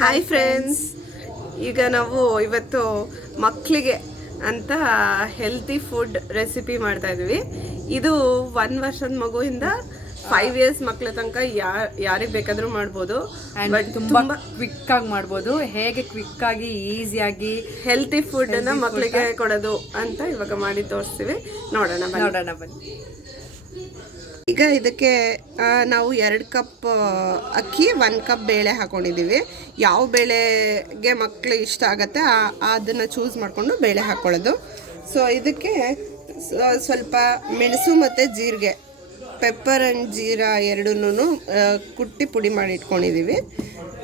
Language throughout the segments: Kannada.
ಹಾಯ್ ಫ್ರೆಂಡ್ಸ್, ಈಗ ನಾವು ಇವತ್ತು ಮಕ್ಕಳಿಗೆ ಅಂತ ಹೆಲ್ತಿ ಫುಡ್ ರೆಸಿಪಿ ಮಾಡ್ತಾ ಇದ್ವಿ. ಇದು 1 ವರ್ಷದ ಮಗುವಿಂದ 5 ಇಯರ್ಸ್ ಮಕ್ಕಳ ತನಕ ಯಾರಿಗೆ ಬೇಕಾದರೂ ಮಾಡ್ಬೋದು. ಬಟ್ ತುಂಬಾ ಕ್ವಿಕ್ ಆಗಿ ಮಾಡ್ಬೋದು. ಹೇಗೆ ಕ್ವಿಕ್ ಆಗಿ ಈಸಿಯಾಗಿ ಹೆಲ್ತಿ ಫುಡ್ ಅನ್ನ ಮಕ್ಕಳಿಗೆ ಕೊಡೋದು ಅಂತ ಇವಾಗ ಮಾಡಿ ತೋರಿಸ್ತೀವಿ. ನೋಡೋಣ ಬನ್ನಿ. ಈಗ ಇದಕ್ಕೆ ನಾವು 2 ಕಪ್ ಅಕ್ಕಿ, 1 ಕಪ್ ಬೇಳೆ ಹಾಕೊಂಡಿದ್ದೀವಿ. ಯಾವ ಬೇಳೆಗೆ ಮಕ್ಕಳು ಇಷ್ಟ ಆಗುತ್ತೆ ಅದನ್ನು ಚೂಸ್ ಮಾಡಿಕೊಂಡು ಬೇಳೆ ಹಾಕ್ಕೊಳ್ಳೋದು. ಸೊ ಇದಕ್ಕೆ ಸ್ವಲ್ಪ ಮೆಣಸು ಮತ್ತು ಜೀರಿಗೆ, ಪೆಪ್ಪರ್ ಆ್ಯಂಡ್ ಜೀರಾ ಎರಡನ್ನೂ ಕುಟ್ಟಿ ಪುಡಿ ಮಾಡಿ ಇಟ್ಕೊಂಡಿದ್ದೀವಿ.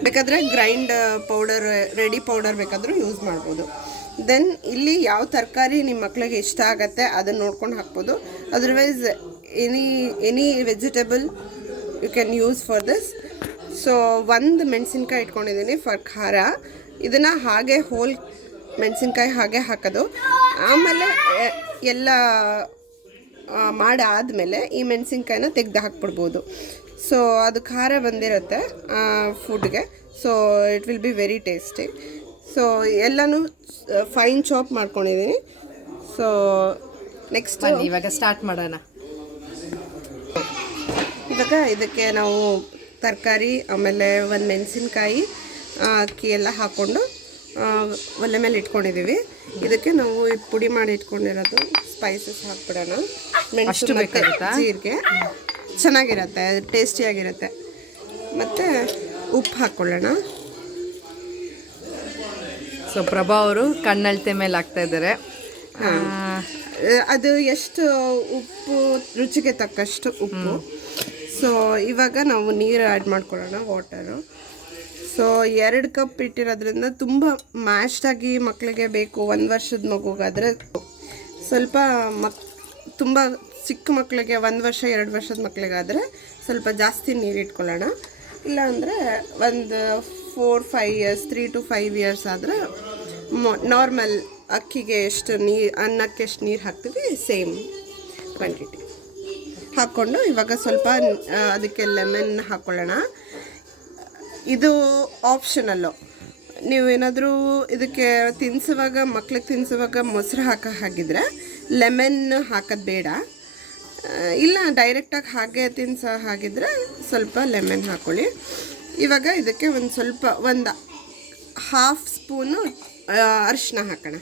ಬೇಕಾದರೆ ಗ್ರೈಂಡ್ ಪೌಡರ್, ರೆಡಿ ಪೌಡರ್ ಬೇಕಾದರೂ ಯೂಸ್ ಮಾಡ್ಬೋದು. ದೆನ್ ಇಲ್ಲಿ ಯಾವ ತರಕಾರಿ ನಿಮ್ಮ ಮಕ್ಕಳಿಗೆ ಇಷ್ಟ ಆಗುತ್ತೆ ಅದನ್ನು ನೋಡ್ಕೊಂಡು ಹಾಕ್ಬೋದು. Otherwise any vegetable you can use for this. So 1 ಮೆಣಸಿನ್ಕಾಯಿ ಇಟ್ಕೊಂಡಿದ್ದೀನಿ ಫಾರ್ ಖಾರ. ಇದನ್ನು ಹಾಗೆ ಹೋಲ್ ಮೆಣಸಿನ್ಕಾಯಿ ಹಾಗೆ ಹಾಕೋದು. ಆಮೇಲೆ ಎಲ್ಲ ಮಾಡಾದಮೇಲೆ ಈ ಮೆಣಸಿನ್ಕಾಯಿನ ತೆಗೆದು ಹಾಕ್ಬಿಡ್ಬೋದು. ಸೊ ಅದು ಖಾರ ಬಂದಿರುತ್ತೆ ಫುಡ್ಗೆ. So it will be very tasty. So ಎಲ್ಲನೂ ಫೈನ್ ಚಾಪ್ ಮಾಡ್ಕೊಂಡಿದ್ದೀನಿ. ಸೊ ನೆಕ್ಸ್ಟ್ ಇವಾಗ ಸ್ಟಾರ್ಟ್ ಮಾಡೋಣ. ಇವಾಗ ಇದಕ್ಕೆ ನಾವು ತರಕಾರಿ, ಆಮೇಲೆ 1 ಮೆಣಸಿನ್ಕಾಯಿ, ಅಕ್ಕಿ ಎಲ್ಲ ಹಾಕ್ಕೊಂಡು ಒಲೆ ಮೇಲೆ ಇಟ್ಕೊಂಡಿದ್ದೀವಿ. ಇದಕ್ಕೆ ನಾವು ಪುಡಿ ಮಾಡಿ ಇಟ್ಕೊಂಡಿರೋದು ಸ್ಪೈಸಸ್ ಹಾಕ್ಬಿಡೋಣ. ಮೆಣಸು ಮತ್ತು ಜೀರಿಗೆ ಚೆನ್ನಾಗಿರುತ್ತೆ, ಟೇಸ್ಟಿಯಾಗಿರುತ್ತೆ. ಮತ್ತು ಉಪ್ಪು ಹಾಕ್ಕೊಳ್ಳೋಣ. ಸೊ ಪ್ರಭಾ ಅವರು ಕಣ್ಣಳ್ತೆ ಮೇಲೆ ಹಾಕ್ತಾ ಇದ್ದಾರೆ. ಅದು ಎಷ್ಟು ಉಪ್ಪು, ರುಚಿಗೆ ತಕ್ಕಷ್ಟು ಉಪ್ಪು. ಸೊ ಇವಾಗ ನಾವು ನೀರು ಆ್ಯಡ್ ಮಾಡ್ಕೊಳ್ಳೋಣ, ವಾಟರು. ಸೊ 2 ಕಪ್ ಇಟ್ಟಿರೋದ್ರಿಂದ ತುಂಬ ಮ್ಯಾಶ್ಡಾಗಿ ಮಕ್ಕಳಿಗೆ ಬೇಕು. 1 ವರ್ಷದ ಮಗುಗಾದರೆ ಸ್ವಲ್ಪ ತುಂಬ ಚಿಕ್ಕ ಮಕ್ಕಳಿಗೆ 1 ವರ್ಷ 2 ವರ್ಷದ ಮಕ್ಕಳಿಗಾದರೆ ಸ್ವಲ್ಪ ಜಾಸ್ತಿ ನೀರು ಇಟ್ಕೊಳ್ಳೋಣ. ಇಲ್ಲಾಂದರೆ ಒಂದು 4-5 ಇಯರ್ಸ್, 3 to 5 ಇಯರ್ಸ್ ಆದರೆ ನಾರ್ಮಲ್ ಅಕ್ಕಿಗೆ ಎಷ್ಟು ಅನ್ನಕ್ಕೆ ಎಷ್ಟು ನೀರು ಹಾಕ್ತೀವಿ ಸೇಮ್ ಕ್ವಾಂಟಿಟಿ ಹಾಕ್ಕೊಂಡು ಇವಾಗ ಸ್ವಲ್ಪ ಅದಕ್ಕೆ ಲೆಮನ್ ಹಾಕ್ಕೊಳ್ಳೋಣ. ಇದು ಆಪ್ಷನಲ್ಲು. ನೀವೇನಾದರೂ ಇದಕ್ಕೆ ತಿನ್ನಿಸುವಾಗ, ಮಕ್ಳಿಗೆ ತಿನ್ನಿಸುವಾಗ ಮೊಸರು ಹಾಕಿದ್ರೆ ಲೆಮನ್ ಹಾಕೋದು ಬೇಡ. ಇಲ್ಲ ಡೈರೆಕ್ಟಾಗಿ ಹಾಗೆ ತಿನ್ನಿಸೋ ಹಾಗಿದ್ರೆ ಸ್ವಲ್ಪ ಲೆಮನ್ ಹಾಕ್ಕೊಳ್ಳಿ. ಇವಾಗ ಇದಕ್ಕೆ ಒಂದು 1/2 ಸ್ಪೂನು ಅರಿಶಿನ ಹಾಕೋಣ.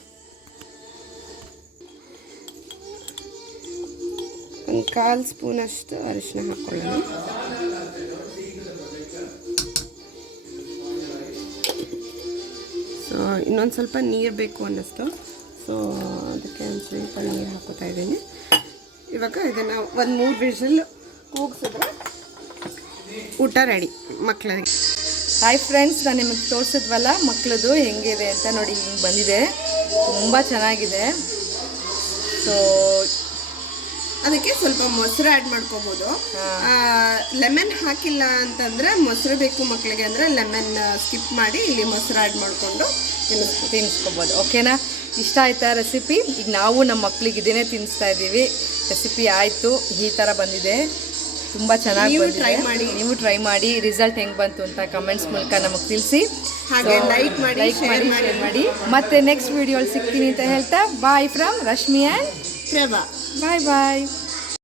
1/4 ಸ್ಪೂನಷ್ಟು ಅರಿಶಿನ ಹಾಕ್ಕೊಳ್ಳೋಣ. ಸೊ ಇನ್ನೊಂದು ಸ್ವಲ್ಪ ನೀರು ಬೇಕು ಅನ್ನಿಸ್ತು. ಸೊ ಅದಕ್ಕೆ ಒಂದು ಸ್ವಲ್ಪ ನೀರು ಹಾಕೋತಾ ಇದ್ದೀನಿ. ಇವಾಗ ಇದನ್ನು 1-3 ವಿಷಲ್ ಕೂಗಿಸಿದ್ರೆ ಊಟ ರೆಡಿ ಮಕ್ಕಳಿಗೆ. ಹಾಯ್ ಫ್ರೆಂಡ್ಸ್, ನಾನು ನಿಮಗೆ ತೋರಿಸಿದ್ವಲ್ಲ ಮಕ್ಕಳದು ಹೆಂಗಿದೆ ಅಂತ ನೋಡಿ. ಹಿಂಗೆ ಬಂದಿದೆ, ತುಂಬ ಚೆನ್ನಾಗಿದೆ. ಸೊ ಅದಕ್ಕೆ ಸ್ವಲ್ಪ ಮೊಸರು ಆ್ಯಡ್ ಮಾಡ್ಕೋಬೋದು. ಲೆಮನ್ ಹಾಕಿಲ್ಲ ಅಂತಂದರೆ, ಮೊಸರು ಬೇಕು ಮಕ್ಕಳಿಗೆ ಅಂದರೆ ಲೆಮನ್ ಸ್ಕಿಪ್ ಮಾಡಿ ಇಲ್ಲಿ ಮೊಸರು ಆ್ಯಡ್ ಮಾಡಿಕೊಂಡು ತಿನ್ನಿಸ್ಕೊಬೋದು. ಓಕೆನಾ? ಇಷ್ಟ ಆಯ್ತಾ ರೆಸಿಪಿ? ಈಗ ನಾವು ನಮ್ಮ ಮಕ್ಳಿಗೆ ಇದನ್ನೇ ತಿನ್ನಿಸ್ತಾ ಇದ್ದೀವಿ. ರೆಸಿಪಿ ಆಯಿತು, ಈ ಥರ ಬಂದಿದೆ, ತುಂಬ ಚೆನ್ನಾಗಿ ಟ್ರೈ ಮಾಡಿ. ನೀವು ಟ್ರೈ ಮಾಡಿ ರಿಸಲ್ಟ್ ಹೆಂಗೆ ಬಂತು ಅಂತ ಕಮೆಂಟ್ಸ್ ಮೂಲಕ ನಮಗೆ ತಿಳಿಸಿ. ಹಾಗೆ ಲೈಕ್ ಮಾಡಿ, ಶೇರ್ ಮಾಡಿ. ಮತ್ತೆ ನೆಕ್ಸ್ಟ್ ವಿಡಿಯೋಲಿ ಸಿಗ್ತೀನಿ ಅಂತ ಹೇಳ್ತಾ bye from Rashmi and Prabha. Bye bye.